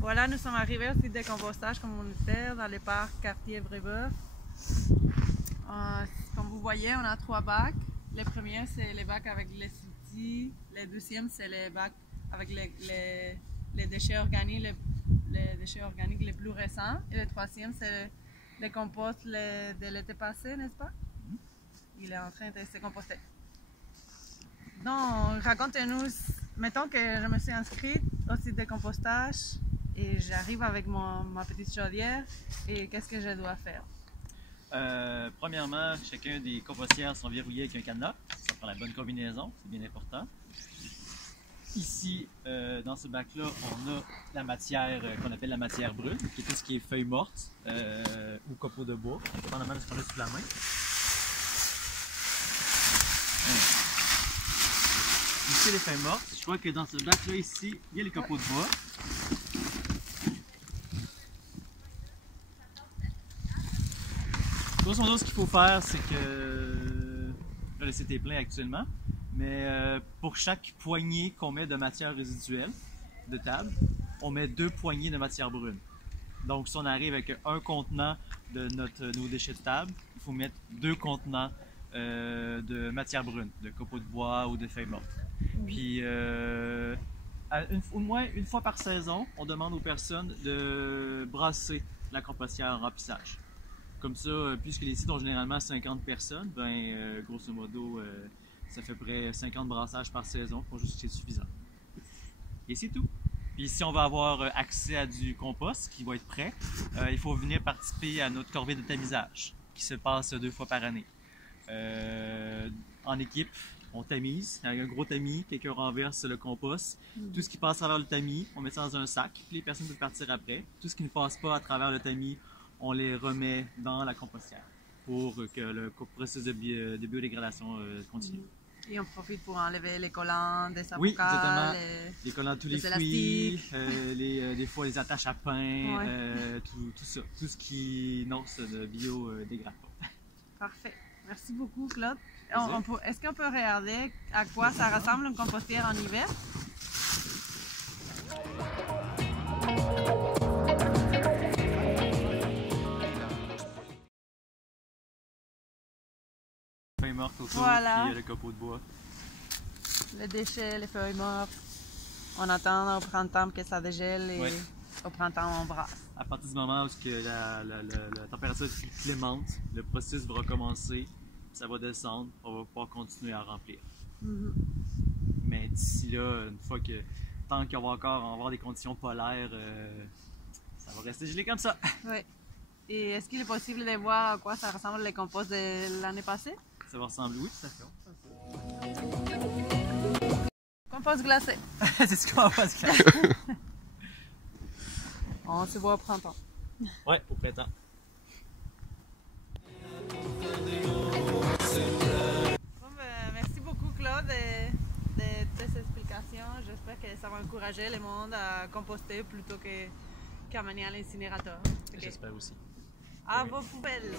Voilà, nous sommes arrivés au site de compostage communautaire dans le parc Cartier-Brébeuf. Comme vous voyez, on a 3 bacs. Le premier, c'est les bacs avec les outils. Le deuxième, c'est les bacs avec les déchets organiques, les déchets organiques les plus récents. Et le troisième, c'est le compost de l'été passé, n'est-ce pas? Il est en train de se composter. Donc, racontez-nous, mettons que je me suis inscrite au site de compostage et j'arrive avec ma petite chaudière et qu'est-ce que je dois faire? Premièrement, chacun des compostières sont verrouillés avec un cadenas. Ça prend la bonne combinaison, c'est bien important. Ici, dans ce bac-là, on a la matière qu'on appelle la matière brune, qui est tout ce qui est feuilles mortes ou copeaux de bois, dépendamment de ce qu'on a sous la main. Ici, les feuilles mortes. Je crois que dans ce bac-là, ici, il y a les copeaux de bois. Grosso modo, ce qu'il faut faire, c'est que là, le site est plein actuellement, mais pour chaque poignée qu'on met de matière résiduelle de table, on met 2 poignées de matière brune. Donc, si on arrive avec un contenant de nos déchets de table, il faut mettre 2 contenants de matière brune, de copeaux de bois ou de feuilles mortes. Puis, au moins une fois par saison, on demande aux personnes de brasser la compostière en remplissage. Comme ça, puisque les sites ont généralement 50 personnes, grosso modo, ça fait près 50 brassages par saison pour juste que c'est suffisant. Et c'est tout. Puis si on va avoir accès à du compost qui va être prêt, il faut venir participer à notre corvée de tamisage qui se passe 2 fois par année. En équipe, on tamise avec un gros tamis, quelqu'un renverse le compost. Tout ce qui passe à travers le tamis, on met ça dans un sac, puis les personnes peuvent partir après. Tout ce qui ne passe pas à travers le tamis, on les remet dans la compostière pour que le processus de biodégradation continue. Et on profite pour enlever les collants des avocats, oui, exactement. Les collants de tous les fruits, des fois les attaches à pain, ouais. Tout ça. Tout ce qui non, ça ne biodégrade pas. Parfait. Merci beaucoup, Claude. Est-ce qu'on peut regarder à quoi ça ressemble une compostière en hiver? Feuilles mortes autour, voilà. Puis le copeau de bois. Les déchets, les feuilles mortes. On attend au printemps que ça dégèle et au printemps on brasse. À partir du moment où la température est plus clémente, le processus va recommencer, ça va descendre, on va pouvoir continuer à remplir. Mais d'ici là, une fois que tant qu'on va avoir des conditions polaires, ça va rester gelé comme ça. Oui. Et est-ce qu'il est possible de voir à quoi ça ressemble les composts de l'année passée? Ça va ressembler, oui, tout à fait. Compost glacé. C'est ce qu'on va glacé. On se voit au printemps. Ouais, au printemps. Merci beaucoup, Claude, de tes explications. J'espère que ça va encourager le monde à composter plutôt qu'à mener à l'incinérateur. J'espère aussi. À vos poubelles!